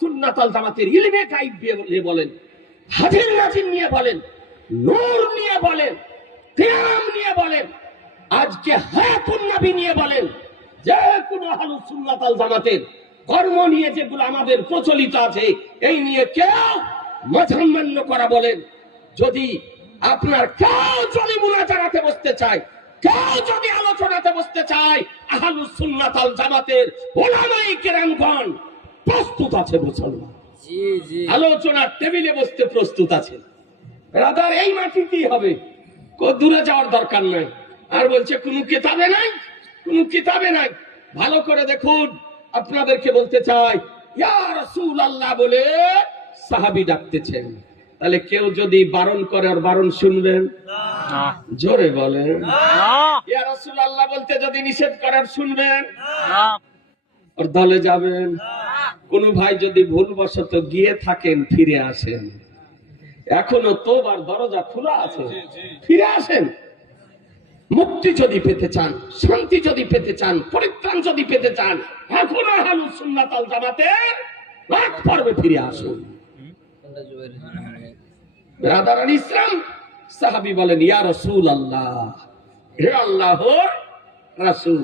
সুন্নাতাল জামাতের ইলমে গাইব বলেন হাজির নিয়ে বলেন, নূর নিয়ে বলেন নিয়ে বলেন, আজকে হায়াতুন নবী নিয়ে বলেন যে কোনো সুন্নাতাল জামাতের কর্ম নিয়ে যেগুলো আমাদের প্রচলিত আছে, এই নিয়ে কেউ মাঝাম্মান্য করা বলেন। যদি আপনার কেউ যদি মুনাজারাতে বসতে চায়, কেউ যদি আলোচনাতে বসতে চায়, আহলু সুন্নাতাল জামাতের ওলামাই কেরামগণ প্রস্তুত আছে মুসলমান। জি জি। আলোচনার টেবিলে বসতে প্রস্তুত আছে। রাদার এই মাটিতেই হবে। দূরে যাওয়ার দরকার নাই। আর বলছে কোন কিতাবে নাই? কোন কিতাবে নাই? ভালো করে দেখুন। আপনাদেরকে বলতে চাই ইয়া আল্লাহ বলে সাহাবী ডাকতেছেন। তাহলে কেউ যদি বারণ করে আর বারণ শুনবেন? জোরে বলেন। না। ইয়া রাসূল আল্লাহ বলতে যদি নিষেধ করার শুনবেন? না। ওর দলে যাবেন? কোন ভাই যদি ভুলবশত গিয়ে থাকেন ফিরে আসেন। এখনও তোবার দরজা খোলা আছে। ফিরে আসেন। মুক্তি যদি পেতে চান শান্তি যদি পেতে চান পরিত্রাণ যদি পেতে চান এখনও হালু সুন্নাতাল জামাতের রাত পর্বে ফিরে আসুন। আল ইসলাম সাহাবি বলেন ইয়া রসুল আল্লাহ হে আল্লাহর রাসূল।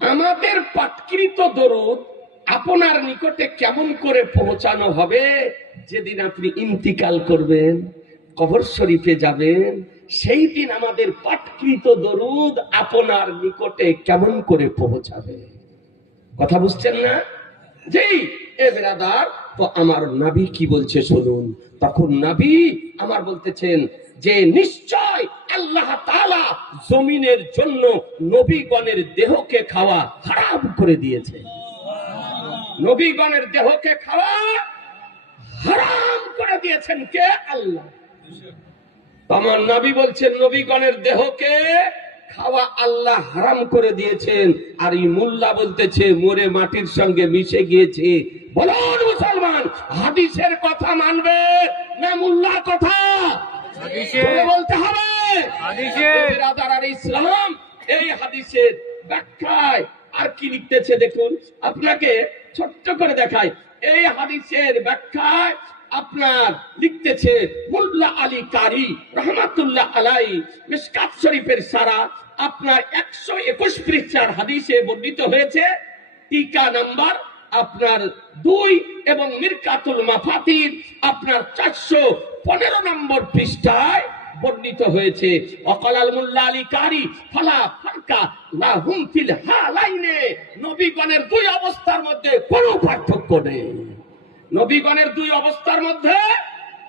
আমাদের পাৎকৃত দরদ আপনার নিকটে কেমন করে পৌঁছানো হবে? যেদিন আপনি ইন্তিকাল করবেন, কবর শরীফে যাবেন, সেই দিন আমাদের পাটকৃত দরুদ আপনার নিকটে কেমন করে পৌঁছাবে? কথা বুঝছেন না? আমার নাবি কি বলছে শুনুন। তখন নাবি আমার বলতেছেন যে, নিশ্চয় আল্লাহ জমিনের জন্য নবীগণের দেহকে খাওয়া হারাম করে দিয়েছে। নবীগণের দেহকে খাওয়া হারাম করে দিয়েছেন কে? আল্লাহ। আমার নবী বলছেন, নবীগণের দেহকে খাওয়া আল্লাহ হারাম করে দিয়েছেন। আর এই মোল্লা বলতেছে মোরে মাটির সঙ্গে মিশে গিয়েছে। বলুন মুসলমান হাদিসের কথা মানবে না মোল্লার কথা? বলতে হবে। ইসলাম এই হাদিসের ব্যাখ্যায় আর কি লিখতেছে দেখুন। আপনাকে ছোট্ট করে দেখায় এই হাদিসের ব্যাখ্যায় আপনার লিখতেছে, মোল্লা আলী কারি রহমাতুল্লাহ আলাই মিসকাত শরীফের সারা আপনার একশো একুশ পৃষ্ঠার হাদিসে বর্ণিত হয়েছে। টিকা নাম্বার আপনার দুই এবং মিরকাতুল মাফাতির আপনার চারশো পনেরো নম্বর পৃষ্ঠায় বর্ণিত হয়েছে। অকালাল মুল্লা আলী কারি ফালা ফারকা লাহুম ফিল হালাইনে। নবীগণের দুই অবস্থার মধ্যে কোনো পার্থক্য নেই। নবীগণের দুই অবস্থার মধ্যে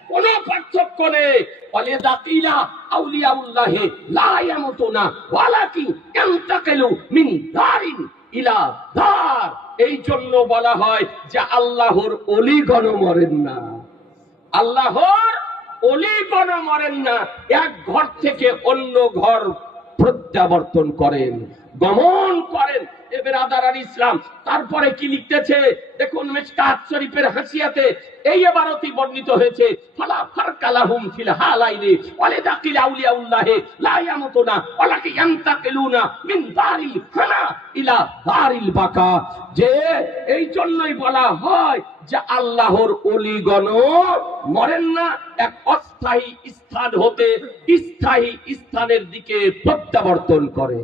কোন পার্থক্য নেই। বলে দাকিলা আউলিয়াউল্লাহে লা ইয়ামুতুনা ওয়ালাকিন ইয়ান্তাকিলু মিন দারিন ইলা দার। এই জন্য বলা হয় যে আল্লাহর অলিগণ মরেন না। আল্লাহর অলিগণ মরেন না। এক ঘর থেকে অন্য ঘর প্রত্যাবর্তন করেন, গমন করেন ইসলাম, তারপরে কি লিখতেছে? দেখুন শরীফের হাসিয়াতে এই এবারতি বর্ণিত হয়েছে, ফালা ফারকালাহুম ফিল হালাইনি, ওয়ালে দাকিল লা ইয়ামুতুনা, ওয়ালাকি ইয়ান্তাকিলুনা মিন দারিল ইলা দারিল বাকা। যে এই জন্যই বলা হয় যে আল্লাহর অলিগণ মরেন না, এক অস্থায়ী স্থান হতে স্থায়ী স্থানের দিকে প্রত্যাবর্তন করে।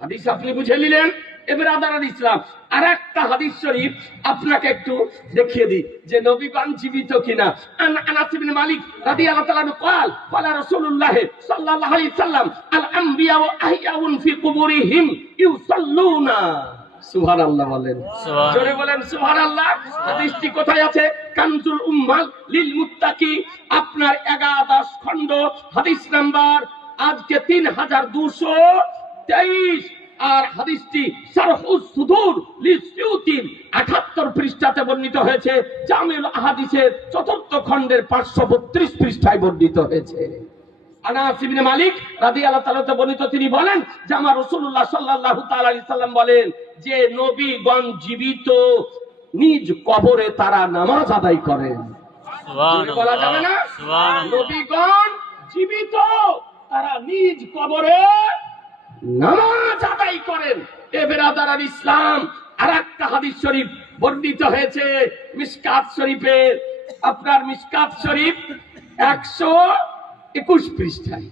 হাদিস আপনি বুঝে নিলেন এবার আদার ইসলাম আর একটা হাদিস শরীফ আপনাকে একটু দেখিয়ে দিই যে নবীগণ জীবিত কিনা আন আনাস ইবনে মালিক রাদিয়াল্লাহু তাআলা আনহু قال قال رسول الله صلى الله عليه وسلم الانبياء احياء في قبورهم يصلون সুবহানাল্লাহ বলেন সুবহান- জোরে বলেন সুবহানাল্লাহ হাদিসটি কোথায় আছে কানজুল উম্মাল লিল মুত্তাকি আপনার একাদশ খণ্ড হাদিস নাম্বার আজকে তিন হাজার দুশো তেইশ আর হাদিসটি সুদূর আঠাত্তর পৃষ্ঠাতে বর্ণিত হয়েছে জামিল আহাদিসের চতুর্থ খণ্ডের পাঁচশো বত্রিশ পৃষ্ঠায় বর্ণিত হয়েছে। মালিক বর্ণিত তিনি বলেন যে আমার রাসূলুল্লাহ সাল্লাল্লাহু তাআলা সাল্লাম বলেন যে নবীগণ জীবিত নিজ কবরে তারা নামাজ আদায় করেন। বলা যাবে না? নবীগণ জীবিত তারা নিজ কবরে নামাজ আদায় করেন। এ বেরাদার ইসলাম আর একটা হাদিস শরীফ বর্ণিত হয়েছে মিসকাত শরীফের আপনার মিসকাত শরীফ একশো একুশ পৃষ্ঠায়।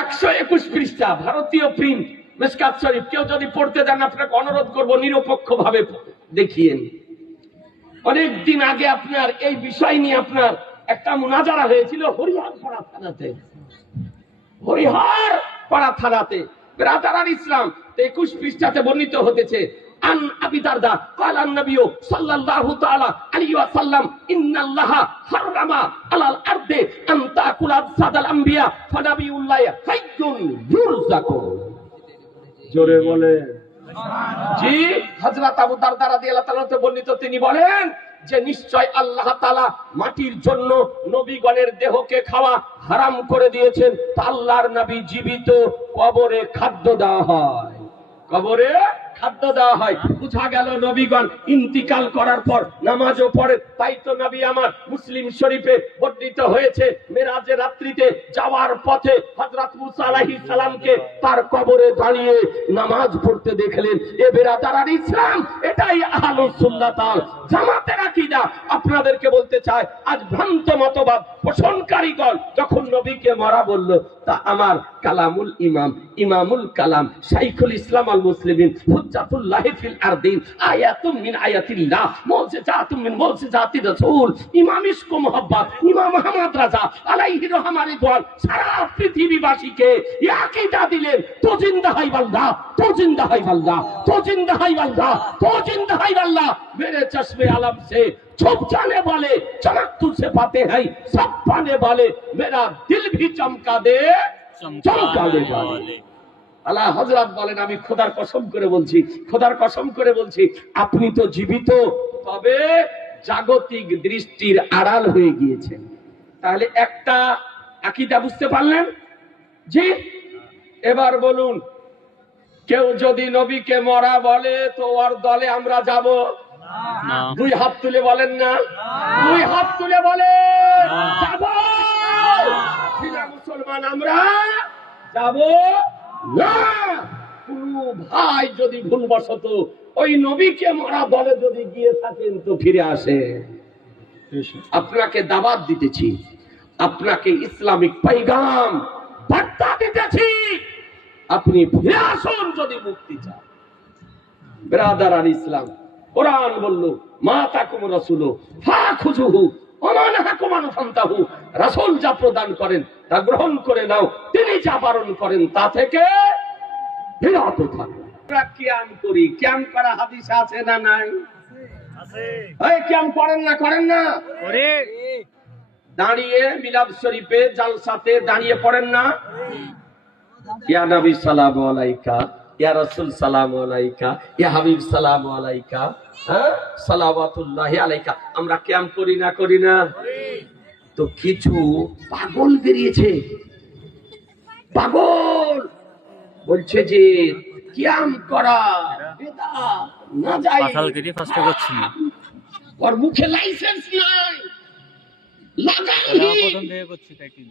একশো একুশ পৃষ্ঠা, ভারতীয় প্রিন্ট মিসকাত শরীফ। কেউ যদি পড়তে দেন আপনাকে অনুরোধ করব নিরপেক্ষ ভাবে দেখিয়েন। অনেকদিন আগে আপনার এই বিষয় নিয়ে আপনার একটা মুনাজারা হয়েছিল হরিহার পাড়া থানাতে। হরিহার পাড়া থানাতে। ব্রাদারান ইসলাম একুশ পৃষ্ঠাতে বর্ণিত হতেছে আন আবি দারদা قال النبي صلى الله تعالى عليه وسلم ان الله حرم على الارض ان تاكل اجساد الانبياء فنبي الله حي يرزق জোরে বলে জি হযরত আবু দারদা রাদিয়াল্লাহু তাআলা হতে বর্ণিত তিনি বলেন যে নিশ্চয় আল্লাহ তালা মাটির জন্য নবীগণের দেহকে খাওয়া হারাম করে দিয়েছেন, তা আল্লাহর নবী জীবিত কবরে খাদ্য দেওয়া হয়। কবরে খাদ্য দেওয়া হয়। বুঝা গেল নবীগণ ইন্তিকাল করার পর নামাজও পড়ে। তাই তো নবী আমার মুসলিম শরীফে বর্ণিত হয়েছে মেরাজের রাত্রিতে যাওয়ার পথে হযরত মুসা আলাইহিস সালামকে তার কবরে দাঁড়িয়ে নামাজ পড়তে দেখলেন। এ বেরাদারার ইসলাম, এটাই আহলুস সুন্নাত আল জামাতের আকীদা। আপনাদেরকে বলতে চাই, আজ ভ্রান্ত মতবাদ, পোষণকারীগণ যখন নবীকে মারা বলল বক্তা আমার কালামুল ইমাম, ইমামুল কালাম, শাইখুল ইসলাম আল মুসলিমিন, হুজ্জাতুল্লাহি ফিল আরদিন আয়াতুম মিন আয়াতিল্লাহ, মুজিজাতুম মিন মুজিজাতি রাসূল, ইমাম ইসকো মোহাব্বত ইমাম আহমদ রাজা, আলাইহি রহমানি দোয়াল সারা পৃথিবীবাসীকে ইয়াকিদা দিলেন, তো জিন্দা হাই বান্দা তো জিন্দা হাই বান্দা তো জিন্দা হাই বান্দা তো জিন্দা হাই বান্দা মেরে চশমে আলম সে छुप जाने वाले चमक तुझसे पाते हैं सब पाने वाले मेरा दिल भी चमका दे চমকা দে বলে আল্লাহ হজরত বলেন আমি খোদার কসম করে বলছি খোদার কসম করে বলছি আপনি তো জীবিত তবে জাগতিক দৃষ্টির আড়াল হয়ে গিয়েছেন তাহলে একটা আকিদা বুঝতে পারলেন জি এবার বলুন কেউ যদি নবীকে মরা বলে তো ওর দলে আমরা যাব না দুই হাত তুলে বলেন না। দুই হাত তুলে বলে যাব। মুসলমান আমরা যাব না। কোন ভাই যদি ভুলবশত ওই নবীকে মারা দলে যদি গিয়ে থাকেন তো ফিরে আসে আপনাকে দাবাত দিতেছি। আপনাকে ইসলামিক পাইগাম বার্তা দিতেছি। আপনি ফিরে আসুন যদি মুক্তি চান। ব্রাদার আর ইসলাম কোরআন বলল, মা তাকুম রসুল, ফা খুজুহু যা প্রদান করেন, তা গ্রহণ করে নাও, তিনি যা বারণ করেন, তা থেকে বিরত করি, কিয়াম করা হাদিস আছে না নাই? কিয়াম করেন না করেন না? দাঁড়িয়ে মিলাদ শরীফে জালসাতে দাঁড়িয়ে পড়েন না? ইয়া নবী সালাম আলাইকা। ইয়া রাসূল সালাম আলাইকা ইয়া হাবিব সালাম আলাইকা হ্যাঁ? সালাওয়াতুল্লাহ আলাইকা। আমরা ক্যাম্প করি না করি না। তো কিছু পাগল বেরিয়েছে। পাগল! বলছে যে কিয়াম করা না যাই পাতাল কেটে ফার্স্টে করছি না। ওর মুখে লাইসেন্স নাই। লাগাই প্রথম থেকে করছি তাই কি